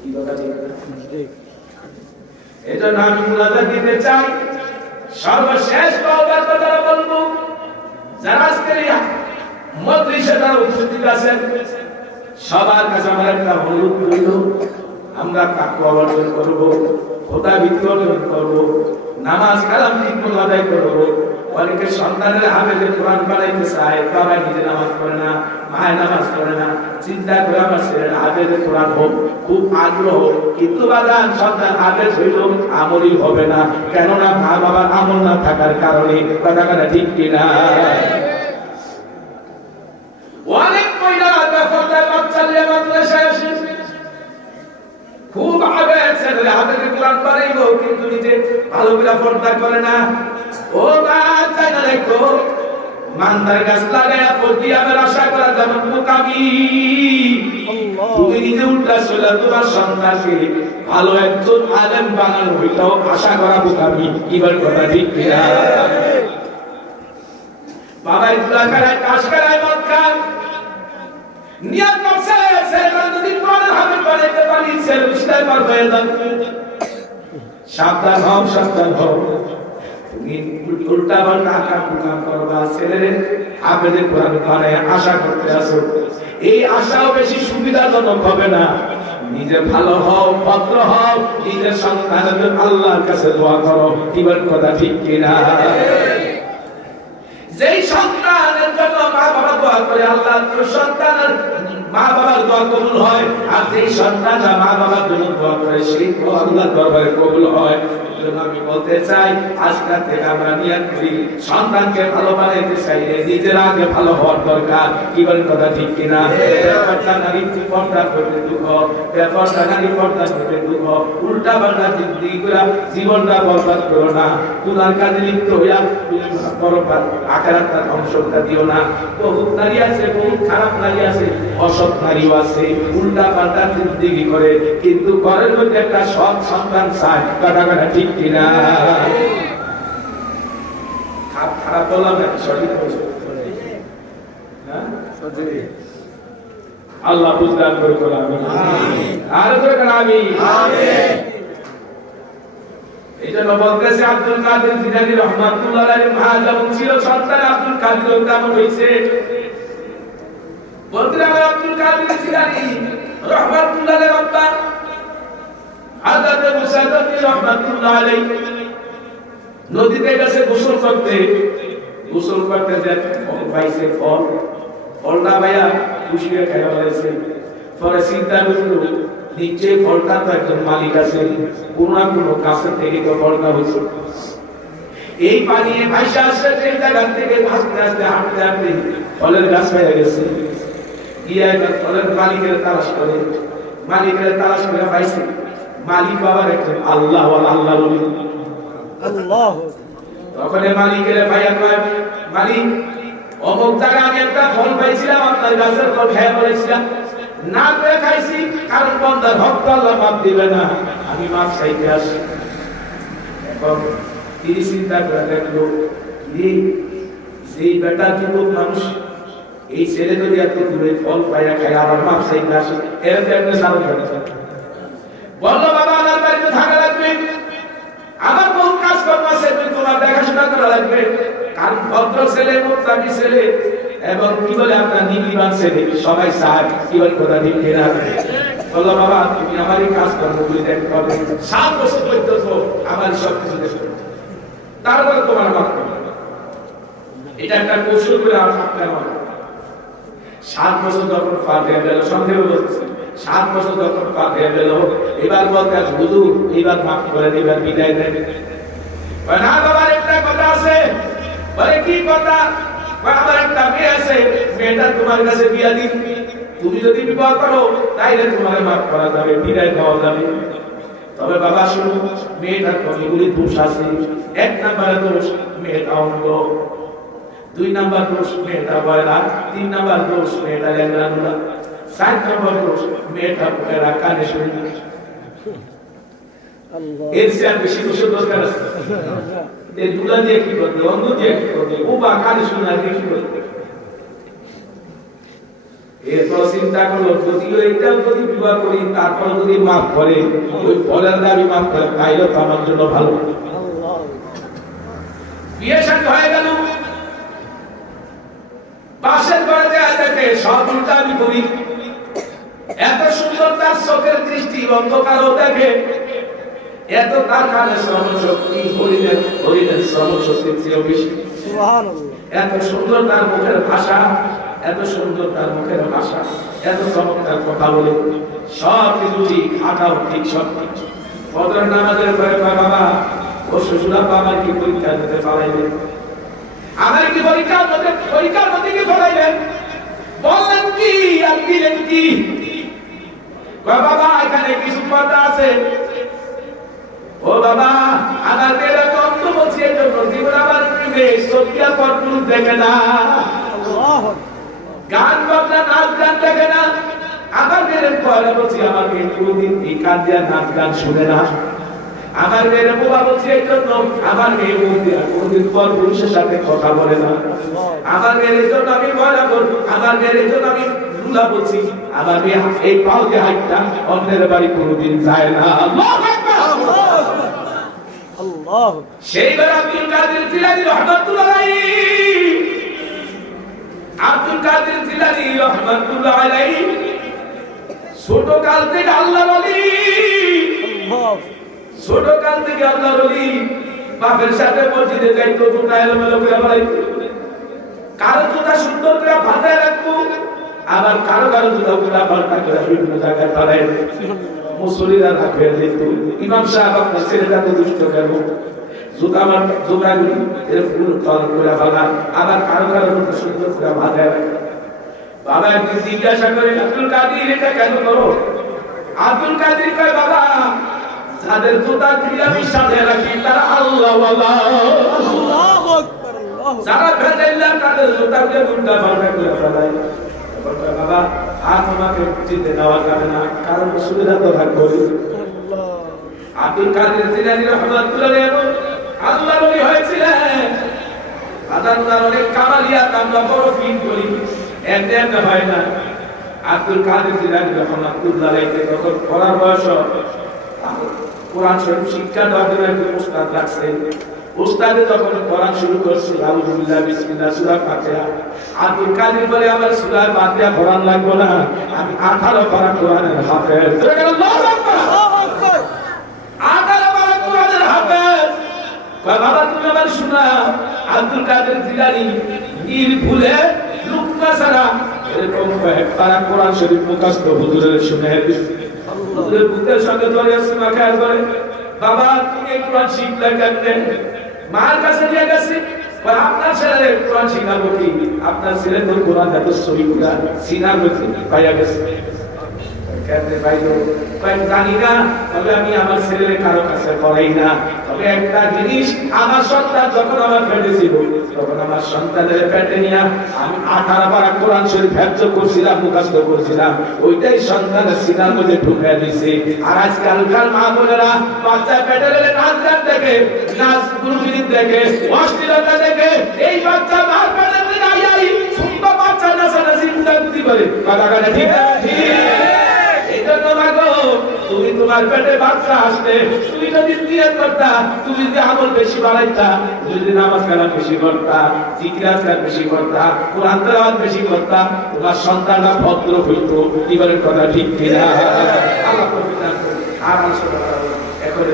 কি কথা ঠিক না? এজন্য আমি মুনাজাত দিতে চাই, সর্বশেষ তওবার কথা বলবো, যারা আজকে মজলিসে যারা উপস্থিত আছেন সবার কাছে আমার একটা অনুরোধ রইল, আমরা তাকওয়া অর্জন করব, খোদা ভীতি অর্জন করব, নামাজ কালাম ঠিক মতো আদায় করব। অনেকে সন্তানের হাফেজে কোরআন বানাইতে চায়, বাবা নিজে নামাজ পড়ে না, মায়ের নামাজ পড়ে না, চিন্তা করে আমার ছেলের হাফেজে কোরআন হোক, খুব আগ্রহ, কিন্তু বাজান সন্তান হাফেজ হইল আমলই হবে না, কেননা মা বাবার আমল না থাকার কারণে। কথাটা ঠিক কিনা? অনেক মহিলা বেপরদায় বাচ্চা নিয়ে মাদ্রাসায় আসে, খুব আবেগ ছেলে হাফেজে কোরআন বানাইব, কিন্তু নিজে ভালো করে পর্দা করে না। ও মা চাই না দেখো, মান্দার গাছ লাগায়া পর্দিয়ামের আশা করা যেমন বোকামি। তুমি নিজে উল্টা চলে তোমার সন্তানকে ভালো একজন আলেম বানানো হইটাও আশা করা বোকামি। এবার কথা ঠিক কিনা? বাবা ইদুলা খায়, কাশ খায়, মদ খায়, নিয়ত করছে ছেলেটা যদি কোরআনের হাফেজ বানাইতে পারি ছেলে উস্তাদ পার হয়ে যাবে। সাবধান হও, সাবধান হও, তুমি উল্টা পাল্টা আকাম করবা, ছেলে হাফেজে কোরআন বানায় আশা করতে আসো, এই আশাও বেশি সুবিধাজনক হবে না। নিজে ভালো হও, ভদ্র হও, নিজের সন্তানের আল্লাহর কাছে দোয়া করো। এবার কথা ঠিক কিনা? যেই সন্তানের জন্য মা বাবা দোয়া করে আল্লাহ সন্তানের মা বাবার দোয়া কবুল হয়, আর যেই সন্তানরা মা বাবার জন্য দোয়া করে সেই দোয়া আল্লাহর দরবারে কবুল হয়। আমি বলতে চাই, আজকাল থেকে আমরা নিয়ত করি সন্তানকে ভালো বানাইতে চাইলে নিজের আগে ভালো হওয়ার দরকার। কি বলেন কথা ঠিক কিনা? ব্যাপারটা নারী পর্দা করতে দুঃখ, ব্যাপারটা নারী পর্দা করতে দুঃখ, উল্টা পাল্টা জিন্দেগি করে জীবনটা বরবাদ করো না। গুনার কাজে লিপ্ত হইয়া বরবাদ আখিরাতটা ধ্বংসটা দিও না। বহুত নারী আছে, বহুত খারাপ নারী আছে, অসৎ নারীও আছে, উল্টা পাল্টা জিন্দেগি করে, কিন্তু ঘরের মধ্যে একটা সৎ সন্তান চায়। কথা কথা ঠিক কিনা? খারাপ বললাম না, সঠিক বলছো? আল্লাহ বুঝদান করে বললাম আর আমি এই জন্য বলতেছে আব্দুল কাদের জিলানী রাহমাতুল্লাহ আলাইহি মা যেমন ছিল সন্তান আব্দুল কাদের তেমন হয়েছে। বলতে আমার আব্দুল কাদের জিলানী রাহমাতুল্লাহ আলাইহি বাবা হযরত মুসাদ্দাদ রাহমাতুল্লাহ আলাইহি নদীতে গেছে গোসল করতে যে ফল পাইছে, ফলটা ভাইয়া খুশিয়ে খাইয়া বলেছে। পরে চিন্তা করলো নিচে ফলটা তো একজন মালিক আছে, কোন না কোন গাছের থেকে তো ফলটা হয়েছে। এই পানি ভাইসা আসছে সেই জায়গা থেকে হাঁটতে ফলের গাছ হয়ে গেছে। গিয়ে ফলের মালিকের তালাশ করে পাইছে। মালিক বাবার একজন আল্লাহ বলি। তখন মালিকের ভাইয়া কয়, মালিক অমুক জায়গায় আমি একটা ফল পাইছিলাম, আপনার গাছের ফল খেয়ে বলেছিলাম, না করে খাইছি, কারণ বন্দার হক তো আল্লাহ মাফ দিবে না, আমি মাফ চাইতে আসি। এখন তিনি চিন্তা করে দেখলো, সেই বেটা যুবক মানুষ, এই ছেলে যদি এত দূরে ফল পাইয়া খায় আবার মাফ চাইতে আসে, এরকম একটা সারণ বললো, বাবা আমার বাড়িতে থাকা লাগবে, আমার বহু কাজ কর্ম আছে, তোমার দেখাশোনা করা লাগবে, কারণ ভদ্র ছেলে, মুত্তাকি ছেলে এবং কি বলে আপনার নীতিবান ছেলে সবাই চায়। কি বলে কথা ঠিক কিনা? বললো, বাবা তুমি আমারই কাজ কর্মগুলি দেখতে হবে, 7 বছর পর্যন্ত আমার সব কিছু দেখতে হবে, তারপরে তোমার মাফ করবে। এটা একটা কৌশল করে আপনার 7 বছর যখন পার হয়ে গেল, সন্দেহ করছে 7 বছর যখন পার হয়ে গেল, এবার বলতে হুজুর এবার মাফ করে এবার বিদায় দেন। না বাবার একটা কথা আছে। বলে কি কথা? আমার একটা মেয়ে আছে, মেয়েটা তোমার কাছে বিয়া দিন, তুমি যদি বিবাহ করো তাইলে তোমার মাফ করা যাবে, বিদায় দেওয়া যাবে। তবে বাবা শুনো, মেয়েটার কতগুলি দোষ আছে। 1 নম্বরে দোষ, মেয়েটা অন্ধ। 2 নম্বর দোষ, মেয়েটা বয়রা। 3 নম্বর দোষ, মেয়েটা ল্যাংড়া। 4 নম্বর দোষ, মেয়েটা বয়রা, কানে শুনে। এর চেয়ে বেশি দোষ দরকার আছে? এই দুলা দিয়ে কি করবে, অন্ধ দিয়ে কি করবে, ও বা কানে শুনে দিয়ে কি করবে? এরপর চিন্তা করলো যদিও এইটাও যদি বিবাহ করি তারপর যদি মাফ করে ওই ফলের দাবি মাফ করে তাইলে তো আমার জন্য ভালো। বিয়ে শাদী হয়ে গেল, পাশের বাড়িতে দেখে সব উল্টা বিপরীত। এত সুন্দর তার চোখের দৃষ্টি, অন্ধকারও দেখে, এত তার কানে শ্রবণ শক্তি, হরিণের শ্রবণ শক্তির চেয়েও বেশি। এত সুন্দর তার মুখের ভাষা, এত সুন্দর তার মুখের ভাষা, এত চমৎকার কথা বলে, সব কিছু ঠিক, হাঁটাও ঠিক, সব ঠিক। ফজর নামাজের পরে বাবা ও শ্বশুরা বাবার কি পরীক্ষা দিতে পারাইলেন, আমার কি পরীক্ষার মধ্যে কি পড়াইলেন, বললেন কি আর দিলেন কি? বাবা এখানে কিছু কথা আছে। ও বাবা আমার মেয়েরা কত বলছি এই জন্য জীবন আমার প্রেমে সত্যিয়া পরপুর দেখে না, গান বাজনা নাচ গান দেখে না। আমার মেয়ের পয়লা বলছি আমার মেয়ে কোনদিন এই কান দিয়া নাচ গান শুনে না। আমার মেয়ের বাবা বলছি এই জন্য আমার মেয়ে কোনদিন পর পুরুষের সাথে কথা বলে না। আমার মেয়ের জন্য আমি পয়লা করবো, আমার মেয়ের জন্য আমি রুলা বলছি, আমার মেয়ে এই পাও দিয়ে হাইটটা অন্যের বাড়ি কোনদিন যায় না। সেইবার আব্দুল কাদের জিলানী রহমাতুল্লাহ আলাইহি, আব্দুল কাদের জিলানী রহমাতুল্লাহ আলাইহি ছোট কাল থেকে আল্লাহর ওলি, ছোট কাল থেকে আল্লাহর ওলি। বাপের সাথে মসজিদে যাইতো, জুতা এলোমেলো করে বাড়াইতো, কারো জুতা সুন্দর করে ভাঁজায় রাখতো, আবার কারো জুতা গুলা পাল্টা করে বিভিন্ন জায়গায় বাড়াই মুসল্লিরা রাখবে দিত। ইমাম সাহেব আপনার ছেলেটা তো দুষ্ট কেন, জুতাগুলি এরকম তল করে ভাঙা, আবার কারো জুতা সুন্দর করে ভাঁজায় রাখে। বাবা একদিন জিজ্ঞাসা করে আব্দুল কাদের এটা কেন করো? আব্দুল কাদের কয় বাবা যাদের জুতা দিয়ে আমি সাজিয়ে রাখি তারা আল্লাহওয়ালা, যারা ভেজাইলা তাদের জুতা দিয়ে উল্টা পাল্টা করে ফেলায়। বাবা আর তোমাকে চিনতে দেওয়া যাবে না, কারণ সুবিধা তো ভাগ করি। আব্দুল কাদের জিলানী রাহমাতুল্লাহ আলাইহি আল্লাহর ওলি হয়েছিলেন। আল্লাহর অনেক কামালিয়াত আমরা বড় ফিল করি, এমনি হয় না। আব্দুল কাদের জিলানী রাহমাতুল্লাহ আলাইহি তখন পড়ার বয়স, কোরআন শরীফ শিক্ষা দেওয়ার জন্য একজন উস্তাদ রাখছেন। উস্তাদে যখন কোরআন শুরু করছে আউযুবিল্লাহ বিসমিল্লাহ সূরা ফাতিহা, আব্দুল কাদের বলে আমার সূরা ফাতিহা কোরআন লাগবে না, আমি 18 পারা কোরআনের হাফেজ। আল্লাহু আকবার, 18 পারা কোরআনের হাফেজ। বাবা তুমি আমার শোনা, আব্দুল কাদের জিলানী নির্ভুলে লুকমা ছাড়া এরকম পারা কোরআন শরীফ মুখস্থ হুজুরের শুনে হুজুরের বুকের সঙ্গে ধরে শোনা খায় বলে বাবা তুমি কোরআন শিখলে কেমনে? মার কাছে নিয়ে গেছি, আপনার ছেলে কোরআন শিখাবো কি? আপনার ছেলে তো কোরআন এত সহি কোরআন সিনার মধ্যে পাইয়া গেছে। কেমনে পাইলো? জানি না, তবে আমি আমার ছেলের কারো কাছে পড়াই না। তবে একটা জিনিস, আমার সন্তান যখন আমার পেটে ছিল তখন আমার সন্তানের পেটে নিয়ে আমি 18 পারা কোরআন শরীফ হেফজ করছিলাম, মুখস্থ করছিলাম, ওইটাই সন্তানের সিনার মধ্যে ঢুকিয়ে দিয়েছে। আর আজকালকার মা বোনেরা বাচ্চা পেটে গেলে নাচ গান দেখে, নাচ গুরুগিরি দেখে, অশ্লীলতা দেখে, এই বাচ্চা মার পেটে থেকে আইয়াই সুন্দর বাচ্চা নাচানাচি কুদাকুদি করে। কথা কথা ঠিক আছে? তুমি তোমার পেটে বাচ্চা আসলে তুমি যদি নিয়ত করতা, তুমি যদি আমল বেশি বাড়াইতা, তুমি যদি নামাজ কালাম বেশি করতা, জিকির আজকার বেশি করতা, কোরআন তেলাওয়াত বেশি করতা, তোমার সন্তানরা ভদ্র হইতো। এবারের কথা ঠিক কিনা? আল্লাহ প্রতিদান করুন। আর আসলে এখন